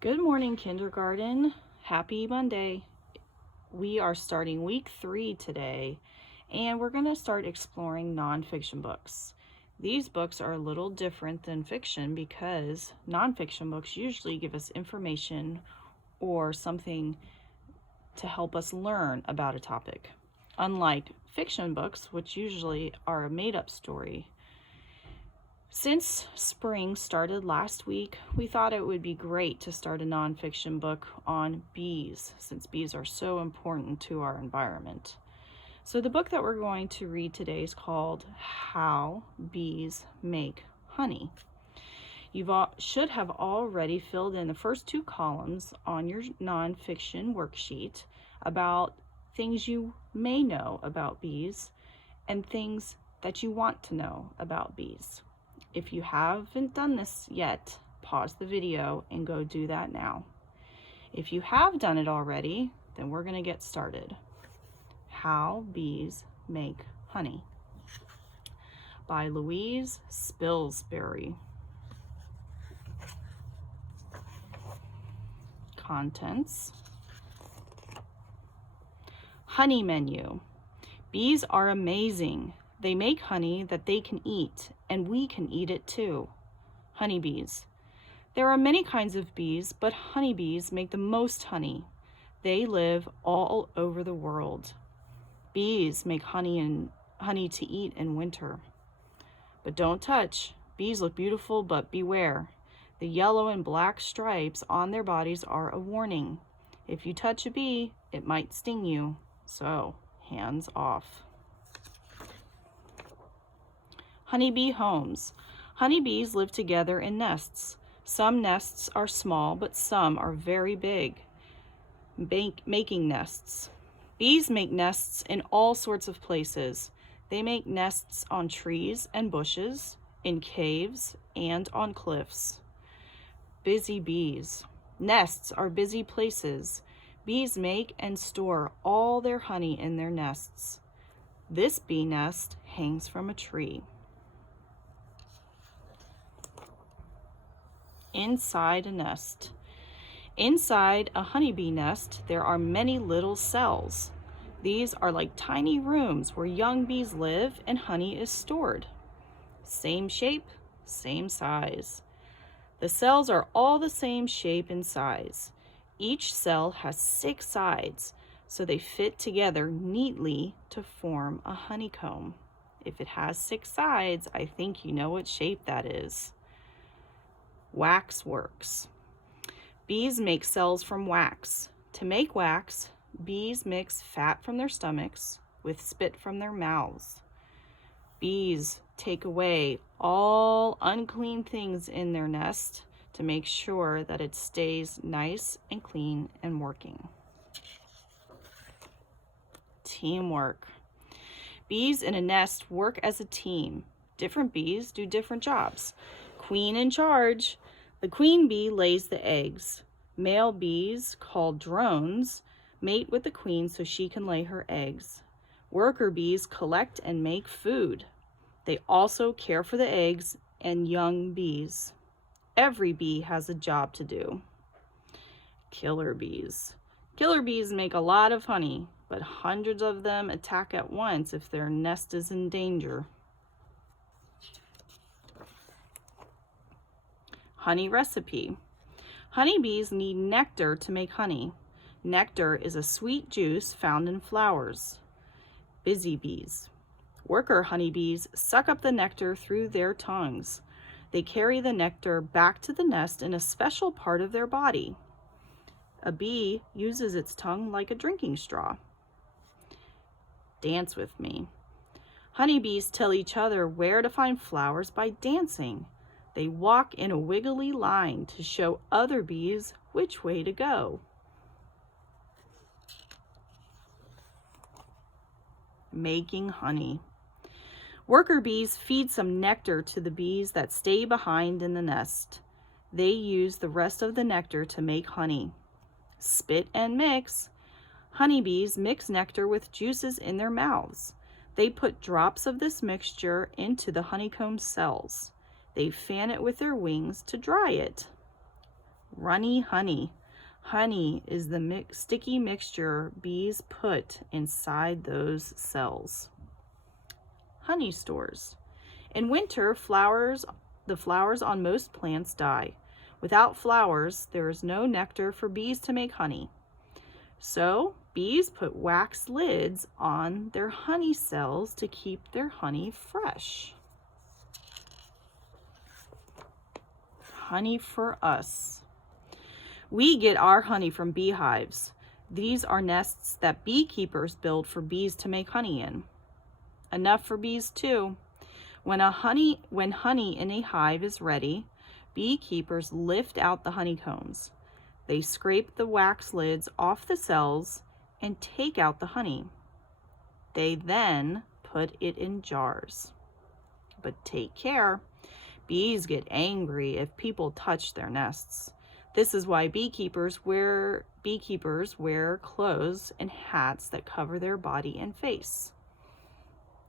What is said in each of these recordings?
Good morning, kindergarten. Happy Monday. We are starting week 3 today, and we're going to start exploring nonfiction books. These books are a little different than fiction because nonfiction books usually give us information or something to help us learn about a topic, unlike fiction books, which usually are a made-up story. Since spring started last week, we thought it would be great to start a nonfiction book on bees, since bees are so important to our environment. So the book that we're going to read today is called How Bees Make Honey. You should have already filled in the first 2 columns on your nonfiction worksheet about things you may know about bees and things that you want to know about bees. If you haven't done this yet, pause the video and go do that now. If you have done it already, then we're going to get started. How Bees Make Honey by Louise Spilsbury. Contents. Honey menu. Bees are amazing. They make honey that they can eat, and we can eat it too. Honeybees. There are many kinds of bees, but honeybees make the most honey. They live all over the world. Bees make honey to eat in winter. But don't touch. Bees look beautiful, but beware. The yellow and black stripes on their bodies are a warning. If you touch a bee, it might sting you. So, hands off. Honeybee homes. Honeybees live together in nests. Some nests are small, but some are very big. Making nests. Bees make nests in all sorts of places. They make nests on trees and bushes, in caves, and on cliffs. Busy bees. Nests are busy places. Bees make and store all their honey in their nests. This bee nest hangs from a tree. Inside a nest. Inside a honeybee nest, there are many little cells. These are like tiny rooms where young bees live and honey is stored. Same shape, same size. The cells are all the same shape and size. Each cell has 6 sides, so they fit together neatly to form a honeycomb. If it has 6 sides, I think you know what shape that is. Waxworks. Bees make cells from wax. To make wax, bees mix fat from their stomachs with spit from their mouths. Bees take away all unclean things in their nest to make sure that it stays nice and clean and working. Teamwork. Bees in a nest work as a team. Different bees do different jobs. Queen in charge. The queen bee lays the eggs. Male bees, called drones, mate with the queen so she can lay her eggs. Worker bees collect and make food. They also care for the eggs and young bees. Every bee has a job to do. Killer bees. Killer bees make a lot of honey, but hundreds of them attack at once if their nest is in danger. Honey recipe. Honeybees need nectar to make honey. Nectar is a sweet juice found in flowers. Busy bees. Worker honeybees suck up the nectar through their tongues. They carry the nectar back to the nest in a special part of their body. A bee uses its tongue like a drinking straw. Dance with me. Honeybees tell each other where to find flowers by dancing. They walk in a wiggly line to show other bees which way to go. Making honey. Worker bees feed some nectar to the bees that stay behind in the nest. They use the rest of the nectar to make honey. Spit and mix. Honeybees mix nectar with juices in their mouths. They put drops of this mixture into the honeycomb cells. They fan it with their wings to dry it. Runny honey. Honey is the sticky mixture bees put inside those cells. Honey stores. In winter, the flowers on most plants die. Without flowers, there is no nectar for bees to make honey. So, bees put wax lids on their honey cells to keep their honey fresh. Honey for us. We get our honey from beehives. These are nests that beekeepers build for bees to make honey in. Enough for bees too. When honey in a hive is ready, beekeepers lift out the honeycombs. They scrape the wax lids off the cells and take out the honey. They then put it in jars. But take care. Bees get angry if people touch their nests. This is why beekeepers wear clothes and hats that cover their body and face.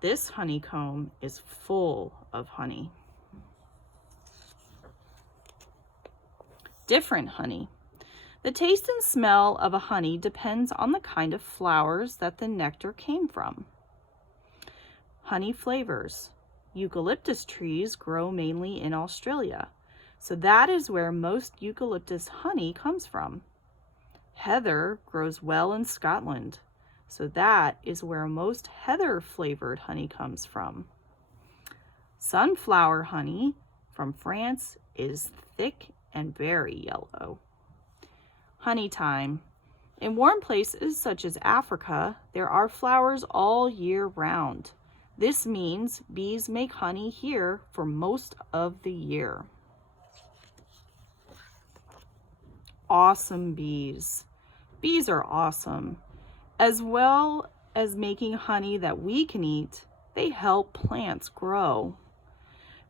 This honeycomb is full of honey. Different honey. The taste and smell of a honey depends on the kind of flowers that the nectar came from. Honey flavors. Eucalyptus trees grow mainly in Australia, so that is where most eucalyptus honey comes from. Heather grows well in Scotland, so that is where most heather-flavored honey comes from. Sunflower honey from France is thick and very yellow. Honey time. In warm places such as Africa, there are flowers all year round. This means bees make honey here for most of the year. Awesome bees. Bees are awesome. As well as making honey that we can eat, they help plants grow.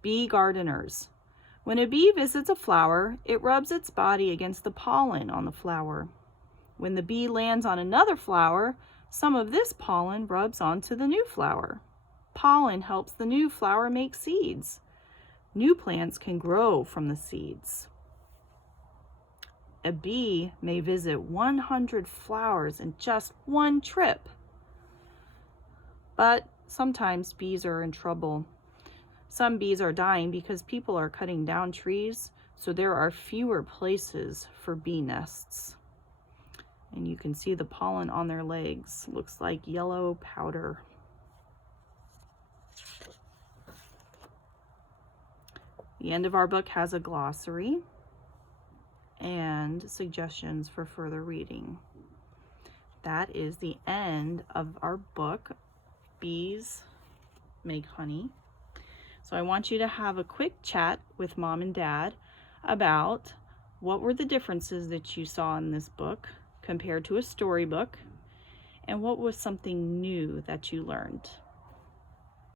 Bee gardeners. When a bee visits a flower, it rubs its body against the pollen on the flower. When the bee lands on another flower, some of this pollen rubs onto the new flower. Pollen helps the new flower make seeds. New plants can grow from the seeds. A bee may visit 100 flowers in just one trip. But sometimes bees are in trouble. Some bees are dying because people are cutting down trees, so there are fewer places for bee nests. And you can see the pollen on their legs. Looks like yellow powder. The end of our book has a glossary and suggestions for further reading. That is the end of our book, Bees Make Honey. So I want you to have a quick chat with Mom and Dad about what were the differences that you saw in this book compared to a storybook, and what was something new that you learned.